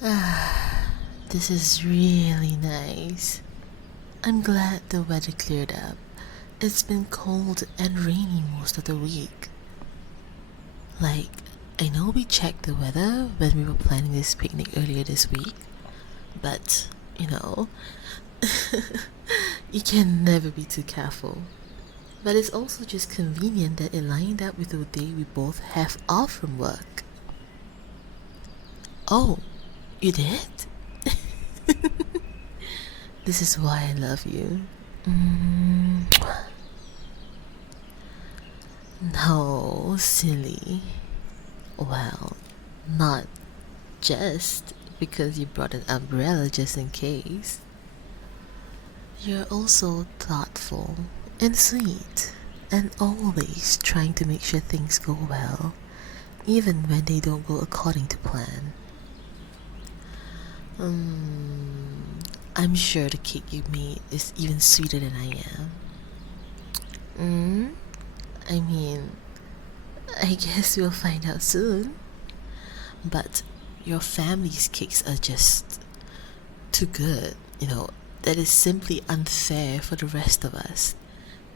This is really nice. I'm glad the weather cleared up. It's been cold and rainy most of the week. Like, I know we checked the weather when we were planning this picnic earlier this week, but, you can never be too careful. But it's also just convenient that it lined up with the day we both have off from work. Oh, you did? This is why I love you. No, silly. Well, not just because you brought an umbrella just in case. You're also thoughtful and sweet, and always trying to make sure things go well, even when they don't go according to plan. I'm sure the cake you made is even sweeter than I am. I mean, I guess we'll find out soon. But your family's cakes are just too good. That is simply unfair for the rest of us.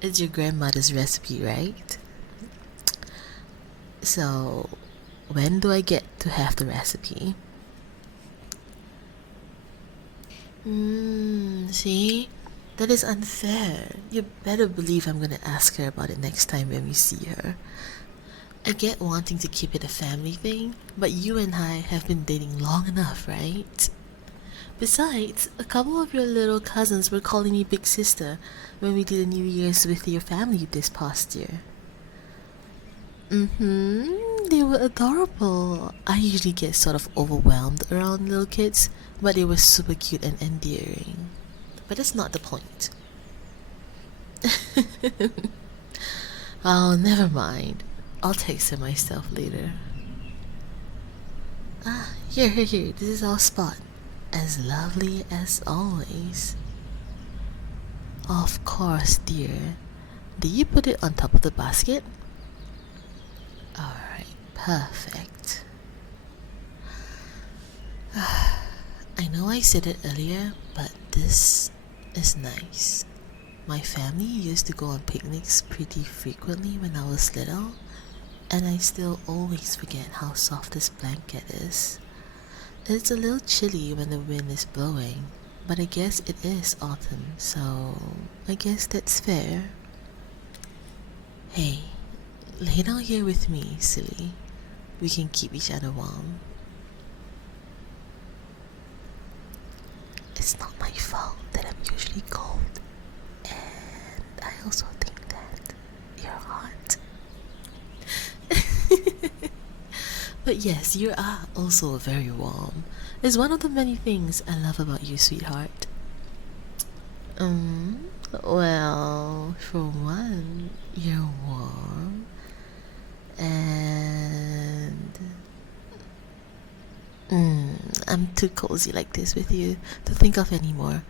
It's your grandmother's recipe, right? So, when do I get to have the recipe? See? That is unfair. You better believe I'm gonna ask her about it next time when we see her. I get wanting to keep it a family thing, but you and I have been dating long enough, right? Besides, a couple of your little cousins were calling me big sister when we did a New Year's with your family this past year. They were adorable. I usually get sort of overwhelmed around little kids, but they were super cute and endearing. But that's not the point. Oh, never mind. I'll text her myself later. Here. This is our spot. As lovely as always. Of course, dear. Did you put it on top of the basket? Alright, perfect. I know I said it earlier, but this is nice. My family used to go on picnics pretty frequently when I was little, and I still always forget how soft this blanket is. It's a little chilly when the wind is blowing, but I guess it is autumn, so I guess that's fair. Hey, lay down here with me, silly. We can keep each other warm. It's not my fault that I'm usually cold, and I also think that you're hot. But yes, you are also very warm. It's one of the many things I love about you, sweetheart. Well, for one, you're warm, and I'm too cozy like this with you to think of any more.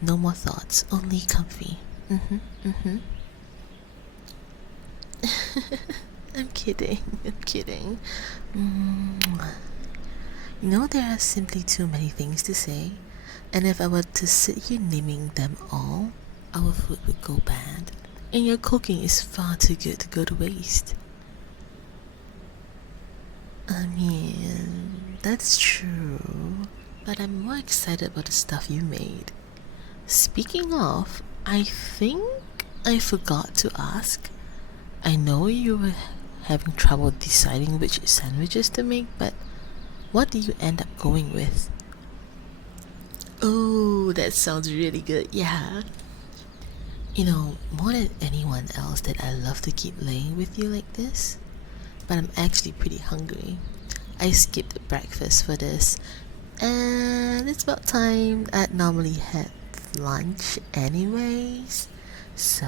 No more thoughts, only comfy. I'm kidding. There are simply too many things to say, and if I were to sit here naming them all, our food would go bad, and your cooking is far too good to go to waste. I mean, that's true, but I'm more excited about the stuff you made. Speaking of, I think I forgot to ask. I know you were having trouble deciding which sandwiches to make, but what do you end up going with? Oh, that sounds really good, yeah. More than anyone else that I love to keep laying with you like this, but I'm actually pretty hungry. I skipped breakfast for this, and it's about time. I'd normally had lunch anyways, so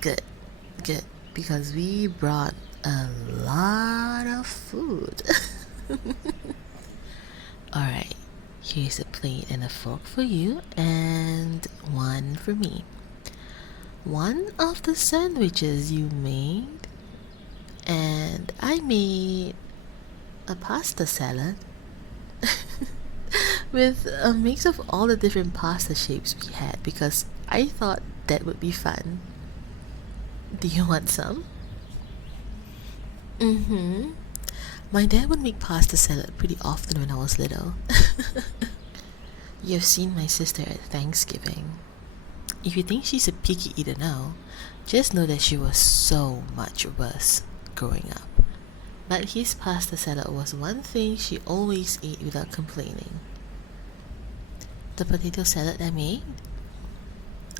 good, because we brought a lot of food. Alright, here's a plate and a fork for you, and one for me. One of the sandwiches you made, and I made a pasta salad with a mix of all the different pasta shapes we had because I thought that would be fun. Do you want some? Mm-hmm. My dad would make pasta salad pretty often when I was little. You've seen my sister at Thanksgiving. If you think she's a picky eater now, just know that she was so much worse growing up. But his pasta salad was one thing she always ate without complaining. The potato salad I made?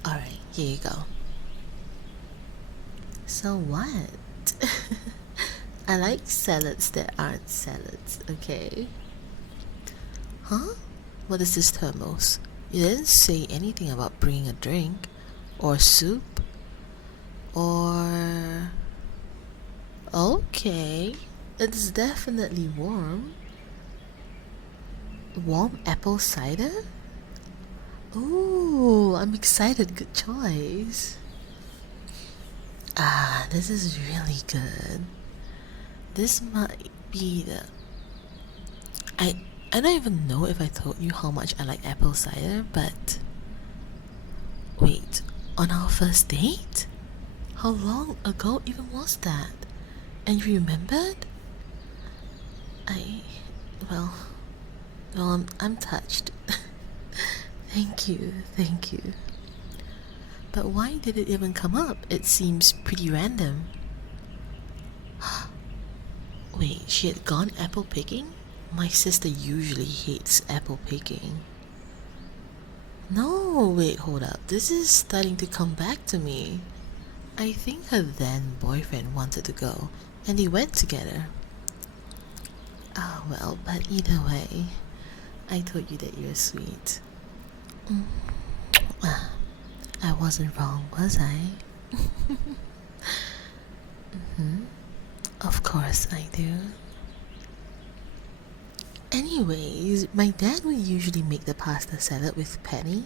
Alright, here you go. So what? I like salads that aren't salads, okay? Huh? What is this thermos? You didn't say anything about bringing a drink, or soup, or... Okay, it's definitely warm. Warm apple cider? Ooh, I'm excited, good choice. Ah, this is really good. This might be the... I don't even know if I told you how much I like apple cider, but... Wait, on our first date? How long ago even was that? And you remembered? Well, I'm touched. Thank you. But why did it even come up? It seems pretty random. Wait, she had gone apple picking? My sister usually hates apple picking. No, wait, hold up. This is starting to come back to me. I think her then boyfriend wanted to go, and they went together. Oh well, but either way, I told you that you're sweet. I wasn't wrong, was I? Of course I do. Anyways, my dad would usually make the pasta salad with penne,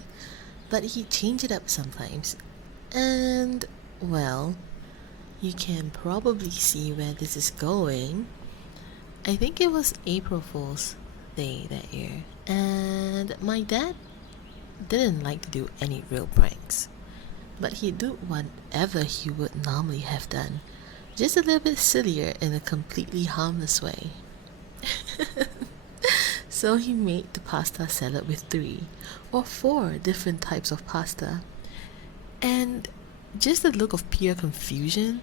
but he'd change it up sometimes. And, well, you can probably see where this is going. I think it was April Fool's Day that year, and my dad didn't like to do any real pranks, but he'd do whatever he would normally have done, just a little bit sillier in a completely harmless way. So he made the pasta salad with 3 or 4 different types of pasta, and just the look of pure confusion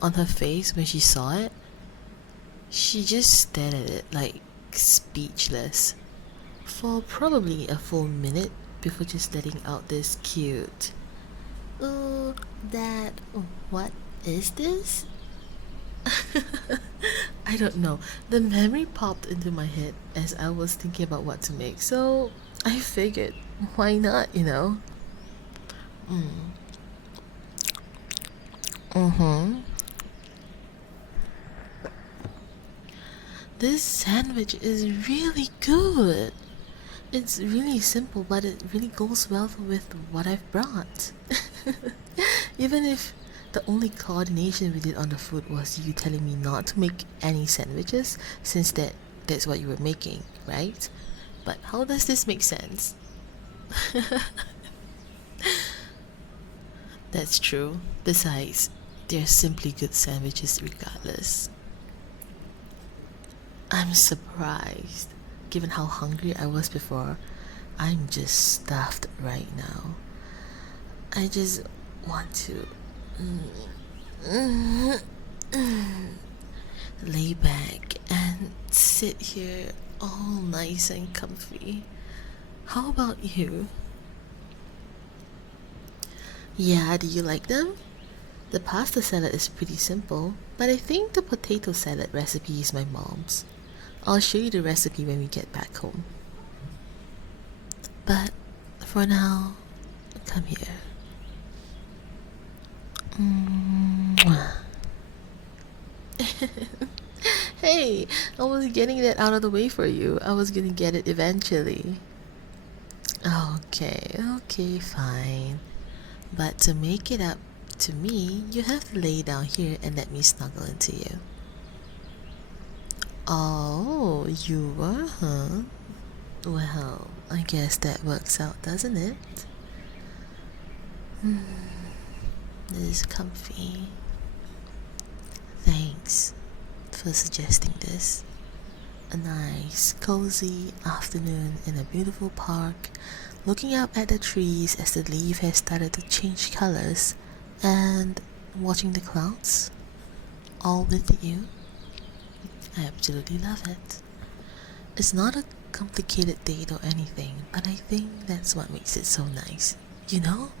on her face when she saw it, she just stared at it like speechless for probably a full minute before just letting out this cute, Dad, what is this? I don't know. The memory popped into my head as I was thinking about what to make, so I figured, why not, you know? This sandwich is really good. It's really simple, but it really goes well with what I've brought. Even if the only coordination we did on the food was you telling me not to make any sandwiches, since that's what you were making, right? But how does this make sense? That's true. Besides, they're simply good sandwiches regardless. I'm surprised. Given how hungry I was before, I'm just stuffed right now. I just want to lay back and sit here all nice and comfy. How about you? Yeah, do you like them? The pasta salad is pretty simple, but I think the potato salad recipe is my mom's. I'll show you the recipe when we get back home. But for now, come here. Hey, I was getting that out of the way for you. I was gonna get it eventually. Okay, fine. But to make it up to me, you have to lay down here and let me snuggle into you. Oh, you were, huh? Well, I guess that works out, doesn't it? This is comfy. Thanks for suggesting this. A nice, cozy afternoon in a beautiful park, looking up at the trees as the leaf has started to change colors, and watching the clouds, all with you. I absolutely love it. It's not a complicated date or anything, but I think that's what makes it so nice, you know?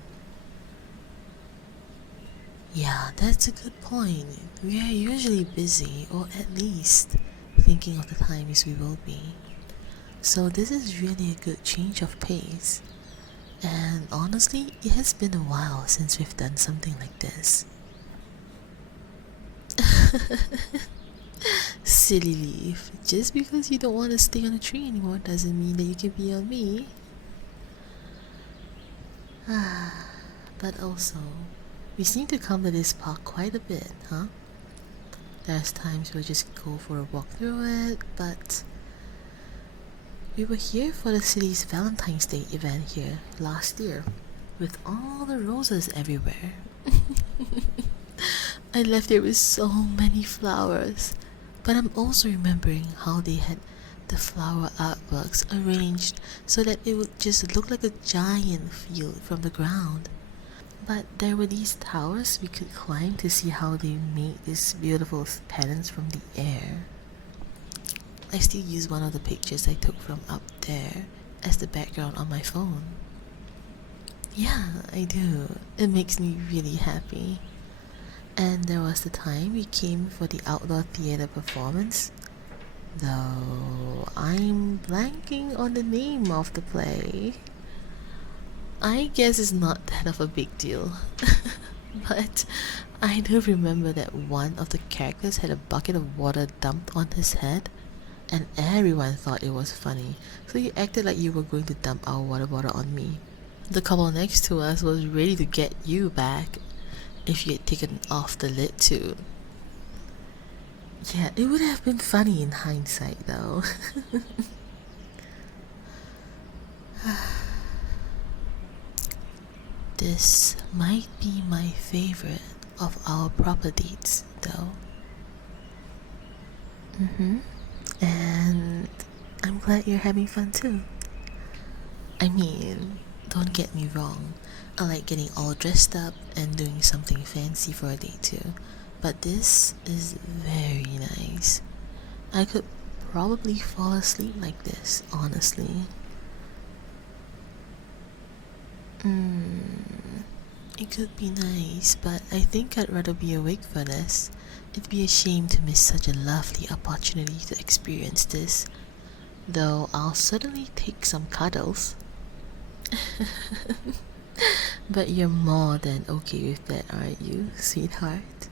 Yeah, that's a good point. We are usually busy, or at least thinking of the times we will be. So this is really a good change of pace. And honestly, it has been a while since we've done something like this. Silly leaf. Just because you don't want to stay on a tree anymore doesn't mean that you can be on me. But also, we seem to come to this park quite a bit, huh? There's times we'll just go for a walk through it, but we were here for the city's Valentine's Day event here last year, with all the roses everywhere. I left here with so many flowers, but I'm also remembering how they had the flower artworks arranged so that it would just look like a giant field from the ground. But there were these towers we could climb to see how they made these beautiful patterns from the air. I still use one of the pictures I took from up there as the background on my phone. Yeah, I do. It makes me really happy. And there was the time we came for the outdoor theater performance. Though I'm blanking on the name of the play. I guess it's not that of a big deal. But I do remember that one of the characters had a bucket of water dumped on his head, and everyone thought it was funny, so you acted like you were going to dump our water bottle on me. The couple next to us was ready to get you back if you had taken off the lid too. Yeah, it would have been funny in hindsight though. This might be my favorite of our proper dates though. And I'm glad you're having fun too. I mean, don't get me wrong, I like getting all dressed up and doing something fancy for a date too, but this is very nice. I could probably fall asleep like this, honestly. It could be nice, but I think I'd rather be awake for this. It'd be a shame to miss such a lovely opportunity to experience this. Though I'll certainly take some cuddles. But you're more than okay with that, aren't you, sweetheart?